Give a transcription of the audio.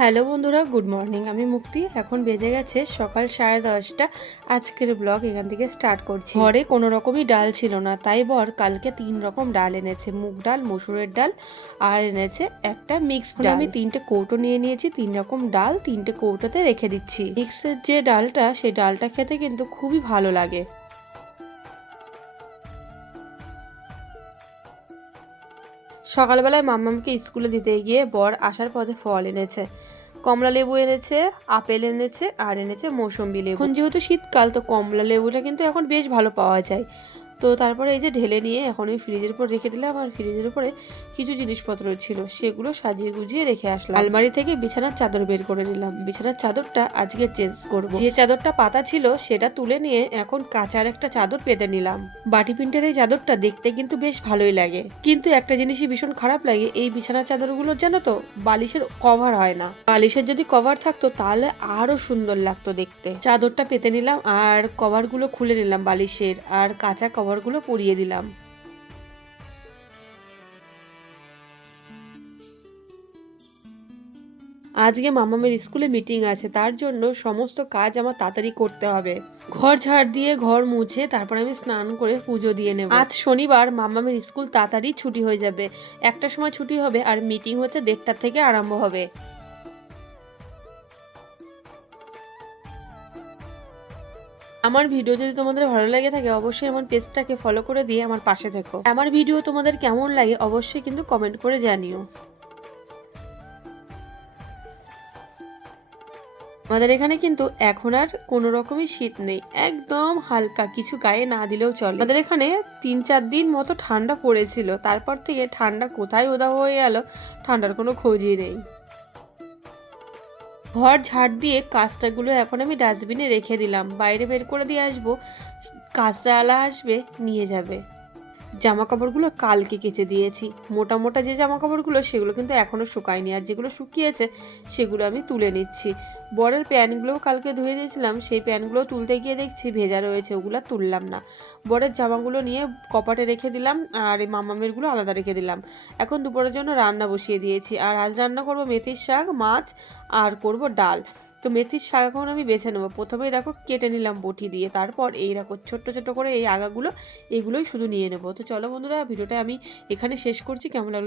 Hello বন্ধুরা, good morning. আমি মুক্তি। এখন বেজে গেছে সকাল 10:30। আজকের ব্লগ এখান থেকে স্টার্ট করছি। ঘরে কোনো রকমই ডাল ছিল না, তাই বর কালকে 3 রকম ডাল এনেছে। মুগ ডাল, মসুরের ডাল আর এনেছে একটা মিক্সড ডাল। আমি 3টে কৌটো নিয়ে নিয়েছি। 3 রকম ডাল 3টে কৌটোতে রেখে দিচ্ছি। মিক্সের যে ডালটা, সেই ডালটা খেতে কিন্তু খুবই ভালো লাগে। সকালবেলায় মাম্মামকে স্কুলে দিতে গিয়ে বর আসার পথে ফল এনেছে। কমলা লেবু এনেছে, আপেল এনেছে আর এনেছে মৌসম্বি লেবু। এখন যেহেতু শীতকাল, তো কমলা লেবুটা কিন্তু এখন বেশ ভালো পাওয়া যায়। তো তারপরে এই যে ঢেলে নিয়ে এখন ওই ফ্রিজের উপর রেখে দিলাম। আর ফ্রিজের উপরে কিছু জিনিসপত্র ছিল, সেগুলো সাজিয়ে গুজিয়ে রেখে আসলাম। আলমারি থেকে বিছানার চাদর বের করে নিলাম। বিছানার চাদরটা আজকে চেঞ্জ করব। যে চাদরটা পাতা ছিল সেটা তুলে নিয়ে এখন কাঁচার একটা চাদর পেতে নিলাম। বাটি প্রিন্টের এই চাদরটা দেখতে কিন্তু বেশ ভালোই লাগে, কিন্তু একটা জিনিসই ভীষণ খারাপ লাগে, এই বিছানার চাদরগুলো জানো তো, বালিশের কভার হয় না। বালিশের যদি কভার থাকতো তাহলে আরো সুন্দর লাগতো দেখতে। চাদরটা পেতে নিলাম আর কভারগুলো খুলে নিলাম বালিশের, আর কাঁচা কভারগুলো পরিয়ে দিলাম। আজকে মামামের স্কুলে মিটিং আছে, তার জন্য সমস্ত কাজ আমার তাড়াতাড়ি করতে হবে। ঘর ঝাড় দিয়ে ঘর মুছে তারপর আমি স্নান করে পুজো দিয়ে নেব। আজ শনিবার, মামামের স্কুল তাড়াতাড়ি ছুটি হয়ে যাবে। 1টার সময় ছুটি হবে আর মিটিং হচ্ছে 1:30 থেকে আরম্ভ হবে। আমার ভিডিও যদি তোমাদের ভালো লাগে থাকে, অবশ্যই আমার পেজটাকে ফলো করে দিয়ে আমার পাশে থেকো। আমার ভিডিও তোমাদের কেমন লাগে অবশ্যই কিন্তু কমেন্ট করে জানিও। আমাদের এখানে কিন্তু এখন আর কোনো রকমই শীত নেই, একদম হালকা, কিছু গায়ে না দিলেও চলে। আমাদের এখানে 3-4 দিন মতো ঠান্ডা পড়েছিল, তারপর থেকে ঠান্ডা কোথায় উধাও হয়ে গেল, ঠান্ডার কোনো খোঁজই নেই। ঘর ঝাড় দিয়ে কাঁচটাগুলো এখন আমি ডাস্টবিনে রেখে দিলাম, বাইরে বের করে দিয়ে আসবো। কাঁচরাওয়ালা আসবে, নিয়ে যাবে। জামা কাপড়গুলো কালকে কেচে দিয়েছি। মোটা মোটা যে জামা কাপড়গুলো সেগুলো কিন্তু এখনো শুকায়নি, আর যেগুলো শুকিয়েছে সেগুলো আমি তুলে নিচ্ছি। বরের প্যান্টগুলোও কালকে ধুয়ে দিয়েছিলাম, সেই প্যান্টগুলো তুলতে গিয়ে দেখছি ভেজা রয়েছে, ওগুলো তুললাম না। বরের জামাগুলো নিয়ে কপাটে রেখে দিলাম, আর এই মামামেরগুলো আলাদা রেখে দিলাম। এখন দুপুরের জন্য রান্না বসিয়ে দিয়েছি, আর আজ রান্না করব মেথির শাক, মাছ আর করব ডাল। তো মেথির শাক এখন আমি বেছে নেবো। প্রথমেই দেখো কেটে নিলাম বটি দিয়ে, তারপর এই দেখো ছোট্ট ছোট্ট করে এই আগাগুলো, এগুলোই শুধু নিয়ে নেবো। তো চলো বন্ধুরা, ভিডিওটা আমি এখানে শেষ করছি। কেমন লাগলো